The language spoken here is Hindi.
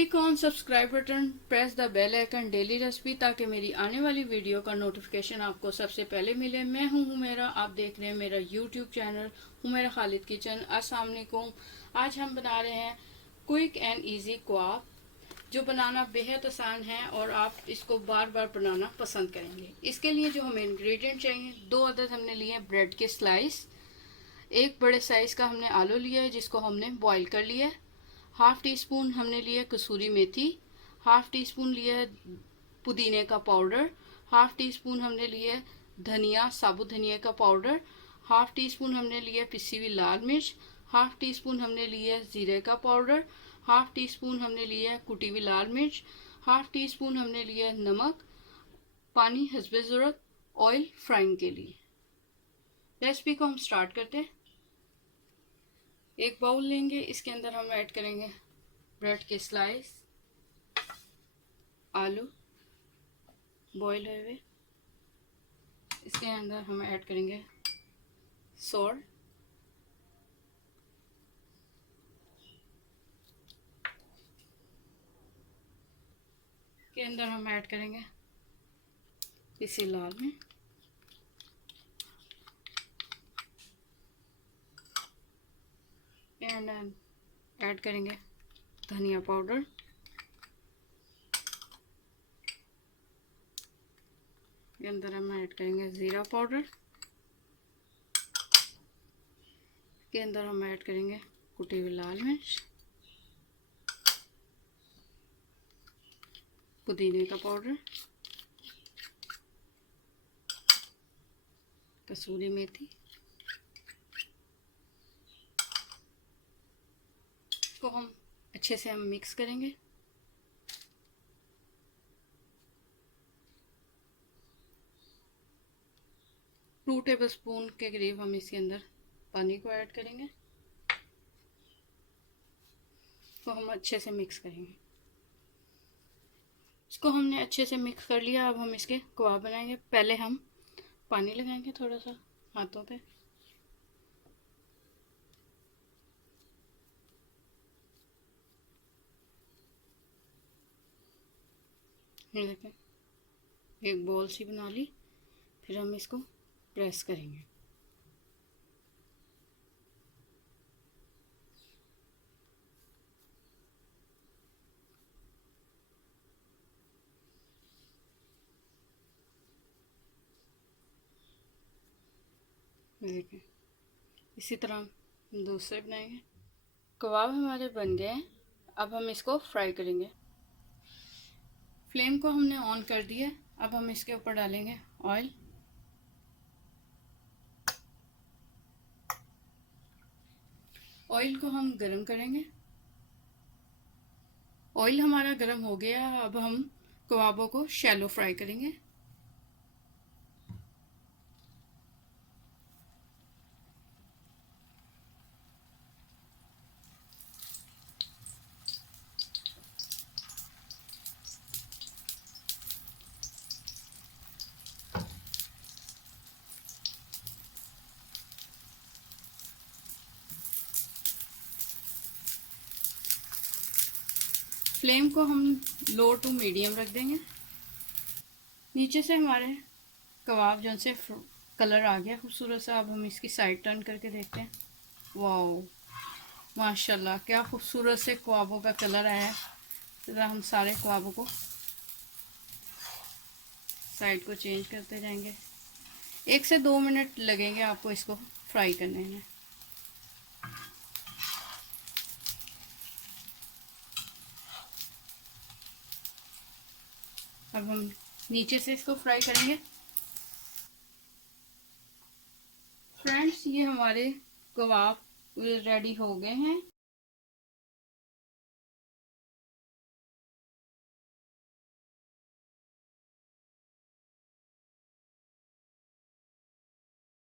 Click on subscribe button, press the bell icon daily recipe, ताकि मेरी आने वाली वीडियो का नोटिफिकेशन आपको सबसे पहले मिले। मैं हूं हुमेरा, आप देख रहे हैं मेरा YouTube channel Humera Khalid kitchen. अस्सलाम वालेकुम। आज हम बना रहे हैं क्विक एंड इजी कबाब, जो बनाना बेहद आसान है और आप इसको बार बार बनाना पसंद करेंगे। इसके लिए जो हमें इंग्रेडिएंट चाहिए, 2 अदद हमने लिए हैं ब्रेड के स्लाइस, 1 बड़े साइज का हमने आलू लिया है जिसको हमने बॉईल कर लिया है, हाफ टी स्पून हमने लिया कसूरी मेथी, हाफ टी स्पून लिया है पुदीने का पाउडर, हाफ टी स्पून हमने लिया है धनिया, साबुत धनिया का पाउडर, हाफ टी स्पून हमने लिया पिसी हुई लाल मिर्च, हाफ टी स्पून हमने लिया है जीरे का पाउडर, हाफ टी स्पून हमने लिया है कुटी हुई लाल मिर्च, हाफ टी स्पून हमने लिया है नमक, पानी हस्बे ज़रूरत, ऑयल फ्राइंग के लिए। रेसिपी को हम स्टार्ट करते हैं। एक बाउल लेंगे, इसके अंदर हम ऐड करेंगे ब्रेड के स्लाइस, आलू बॉईल हुए, इसके अंदर हम ऐड करेंगे सॉल्ट, के अंदर हम ऐड करेंगे पिसी लाल मिर्च, एंड ऐड करेंगे धनिया पाउडर, के अंदर हम ऐड करेंगे ज़ीरा पाउडर, के अंदर हम ऐड करेंगे कुटी हुई लाल मिर्च, पुदीने का पाउडर, कसूरी मेथी, को हम अच्छे से हम मिक्स करेंगे। 2 टेबलस्पून के करीब हम इसके अंदर पानी को ऐड करेंगे, तो हम अच्छे से मिक्स करेंगे। इसको हमने अच्छे से मिक्स कर लिया। अब हम इसके कबाब बनाएंगे। पहले हम पानी लगाएंगे थोड़ा सा हाथों पे, ये देखें एक बॉल सी बना ली। फिर हम इसको प्रेस करेंगे। देखें इसी तरह दूसरे बनाएंगे। कबाब हमारे बन गए हैं। अब हम इसको फ्राई करेंगे। फ्लेम को हमने ऑन कर दिया। अब हम इसके ऊपर डालेंगे ऑयल। ऑयल को हम गरम करेंगे। ऑयल हमारा गरम हो गया। अब हम कबाबों को शैलो फ्राई करेंगे। फ्लेम को हम लो टू मीडियम रख देंगे। नीचे से हमारे कबाब जो से कलर आ गया खूबसूरत सा। अब हम इसकी साइड टर्न करके देखते हैं। वाओ, माशाल्लाह क्या खूबसूरत से कबाबों का कलर आया है। तो हम सारे कबाबों को साइड को चेंज करते जाएंगे। 1 से 2 मिनट लगेंगे आपको इसको फ्राई करने में। अब हम नीचे से इसको फ्राई करेंगे। फ्रेंड्स, ये हमारे कबाब रेडी हो गए हैं।